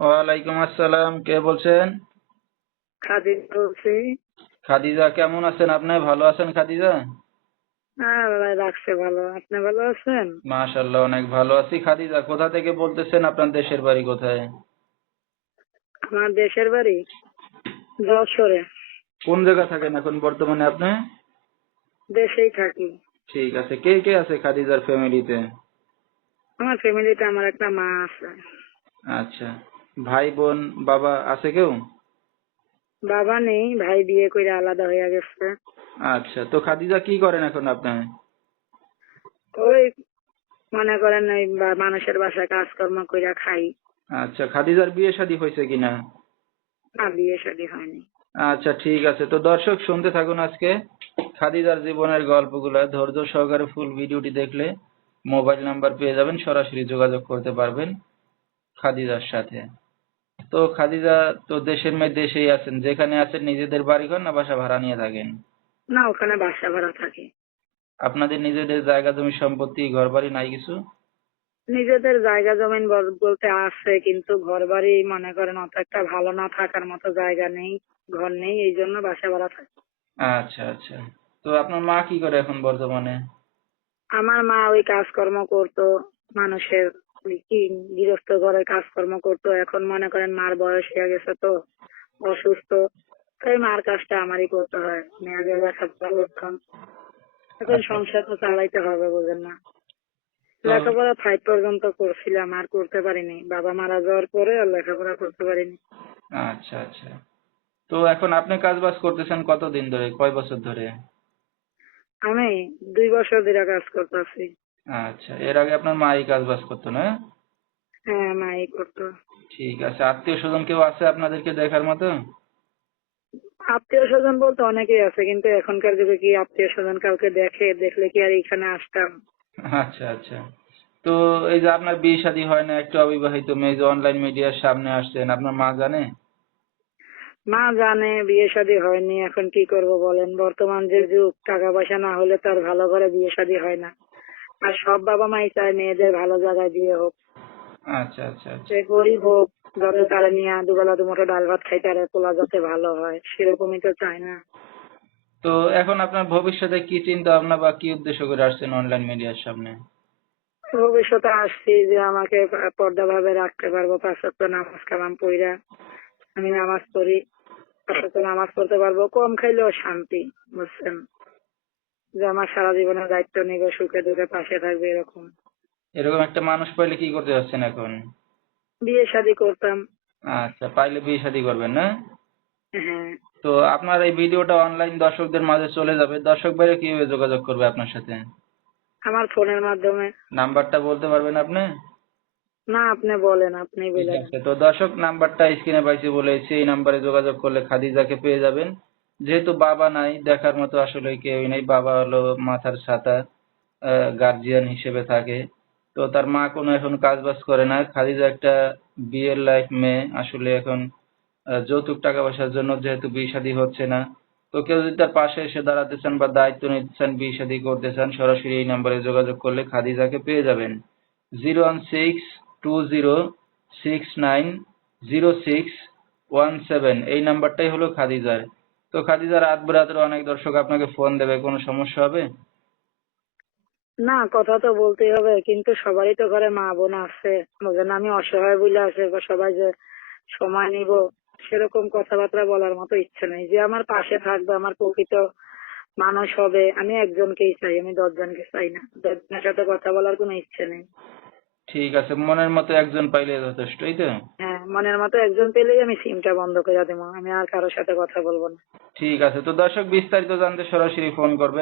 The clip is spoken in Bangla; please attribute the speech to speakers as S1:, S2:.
S1: ওয়ালাইকুম আসসালাম কে বলছেন?
S2: খাদিজ বলছি।
S1: খাদিজা কেমন আছেন আপনি? ভালো আছেন খাদিজা?
S2: হ্যাঁ রাখছে ভালো। আপনি ভালো আছেন?
S1: অনেক ভালো আছি। খাদিজা কোথা থেকে বলতেছেন আপনার দেশের বাড়ি কোথায়?
S2: আমার দেশের বাড়ি যশোরে।
S1: কোন জায়গা থাকেন এখন বর্তমানে আপনি?
S2: দেশেই থাকি।
S1: ঠিক আছে কে কে আছে খাদিজার ফ্যামিলিতে
S2: আমার ফ্যামিলিতে আমার একটা মা আছে।
S1: আচ্ছা। ভাই বোন বাবা আছে কেউ?
S2: বাবা নেই ভাই বিয়ে করে আলাদা হয়ে গেছে।
S1: আচ্ছা তো খাদিজা কি করেন এখন আপনি?
S2: ওই মনে করেন ওই মানুষের বাসায় কাজকর্ম করে খাই।
S1: আচ্ছা খাদিজার বিয়ে শাদী হয়েছে কিনা?
S2: না বিয়ে শাদী হয়নি।
S1: আচ্ছা ঠিক আছে। তো দর্শক শুনতে থাকুন আজকে খাদিজার জীবনের গল্পগুলো। ধৈর্য সহকারে ফুল ভিডিওটি দেখলে মোবাইল নাম্বার পেয়ে যাবেন সরাসরি যোগাযোগ করতে পারবেন। খাদিজার সাথে। তো খাদিজা তো দেশের মেয়ে দেশেই আছেন। যেখানে আছেন নিজেদের বাড়ি ঘর না বাসা ভাড়া নিয়ে থাকেন?
S2: না ওখানে বাসা ভাড়া থাকে।
S1: আপনাদের নিজেদের জায়গা জমি সম্পত্তি ঘর বাড়ি নাই কিছু?
S2: নিজেদের জায়গা জমিন বল- বলতে আছে কিন্তু ঘর বাড়ি মনে করেন অত একটা ভালো না থাকার মতো জায়গা নেই ঘর নেই এই জন্য বাসা ভাড়া থাকে।
S1: আচ্ছা আচ্ছা। তো আপনার মা কি করে এখন বর্তমানে?
S2: আমার মা ওই কাজকর্ম করতো মানুষের কি গৃহস্থ ঘরের কাজকর্ম করতো? এখন মনে করেন মার বয়স হয়ে গেছে তো অসুস্থ। তাই মার কাজটা আমারই করতে হয়। মেয়েদের লেখাপড়া করতাম এখন
S1: আচ্ছা।
S2: সংসার তো চালাইতে হবে বুঝেন না। লেখাপড়া ফাইভ পর্যন্ত করছিলাম আর করতে পারিনি। বাবা মারা যাওয়ার পরে আর লেখাপড়া করতে পারিনি।
S1: আচ্ছা আচ্ছা। তো এখন আপনি কাজ বাজ করতেছেন কতদিন ধরে? কয় বছর ধরে?
S2: আমি দুই বছর ধরে কাজ করতেছি।
S1: আচ্ছা এর আগে আপনার মা এই কাজ বাজ করতো না?
S2: হ্যাঁ মাই করতো।
S1: ঠিক আছে আত্মীয় স্বজন কেউ আছে আপনাদেরকে দেখার মতো?
S2: আত্মীয় স্বজন বলতে অনেকেই আছে কিন্তু এখনকার যুগে কি আত্মীয় স্বজন কাউকে দেখে দেখলে কি আর এখানে আসতাম?
S1: আচ্ছা আচ্ছা। তো এই যে আপনার বিয়ে শাদী হয় না একটু অবিবাহিত মেয়ে যে অনলাইন মিডিয়ার সামনে আসছেন আপনার মা জানে?
S2: মা জানে বিয়ে শাদী হয়নি এখন কি করব বলেন? বর্তমান যে যুগ টাকা পয়সা না হলে তো আর ভালো করে বিয়ে শাদী হয় না। আর সব বাবা মাই চায় মেয়েদের ভালো জায়গায় বিয়ে হোক।
S1: আচ্ছা আচ্ছা আচ্ছা।
S2: সে গরিব হোক যাতে তারা নিয়ে দুবেলা দুমুঠো ডাল ভাত খাইতে আর পোলা যাতে ভালো হয় সেরকমই তো চায় না।
S1: তো এখন আপনার ভবিষ্যতে কি চিন্তা ভাবনা বা কি উদ্দেশ্য করে আসছেন অনলাইন মিডিয়ার সামনে?
S2: ভবিষ্যতে আসছি যে আমাকে পর্দা ভাবে রাখতে পারব পাঁচত্ব নামাজ কালাম পইরা। আমি নামাজ পড়ি পাঁচত্ব নামাজ পড়তে পারব কম খাইলেও শান্তি বুঝছেন? যে আমার সারা জীবনের দায়িত্ব নিবে সুখে দুঃখে পাশে থাকবে এরকম।
S1: এরকম একটা মানুষ পাইলে কি করতে যাচ্ছেন এখন?
S2: বিয়ে শাদী করতাম।
S1: আচ্ছা পাইলে বিয়ে শাদী করবেন না?
S2: হ্যাঁ।
S1: তো আপনার এই ভিডিওটা অনলাইন দর্শকদের মাঝে চলে যাবে। দর্শক বাইরে কীভাবে যোগাযোগ করবে আপনার সাথে?
S2: আমার ফোনের মাধ্যমে।
S1: নাম্বারটা বলতে পারবেন আপনি?
S2: না আপনি বলেন আপনি বলেন
S1: তো দর্শক নাম্বারটা স্ক্রিনে পাইছি বলেছি এই নাম্বারে যোগাযোগ করলে খাদিজাকে পেয়ে যাবেন। যেহেতু বাবা নাই, দেখার মতো আসলে কেউই নেই। বাবা হলো মাথার ছাতা গার্জিয়ান হিসেবে থাকে। তো তার মা কোনো এখন কাজ বাজ করে না। খাদিজা একটা বিয়ের লাইফ মেয়ে, আসলে এখন যৌতুক টাকা পয়সার জন্য যেহেতু বিয়ে শাদী হচ্ছে না। তো কেউ যদি তার পাশে এসে দাঁড়াতে চান বা দায়িত্ব নিতে চান, বিয়ে শাদী করতে চান, সরাসরি এই নাম্বারে যোগাযোগ করলে খাদিজাকে পেয়ে যাবেন। Zero one six two zero six nine zero six one seven এই নাম্বারটাই হলো খাদিজার। তো খাদিজার রাত বেরাতের অনেক দর্শক আপনাকে ফোন দেবে কোনো সমস্যা হবে?
S2: না কথা তো বলতেই হবে কিন্তু সবারই তো ঘরে মা বোন আছে। বুঝলেন আমি অসহায় বলে আছে সবাই যে সময় নিব সেরকম কথাবার্তা বলার মতো ইচ্ছে নেই। যে আমার পাশে থাকবে আমার প্রকৃত মানুষ হবে আমি একজনকেই চাই আমি দশজনকে চাই না। দশজনের সাথে কথা বলার কোনো ইচ্ছে নেই।
S1: ঠিক আছে মনের মতো একজন পাইলে যথেষ্ট এই তো?
S2: হ্যাঁ। মনের মতো একজন পেলেই আমি সিমটা বন্ধ করে দেবো। আমি আর কারোর সাথে কথা বলব না।
S1: ঠিক আছে, তো দর্শক বিস্তারিত জানতে সরাসরি ফোন করবেন।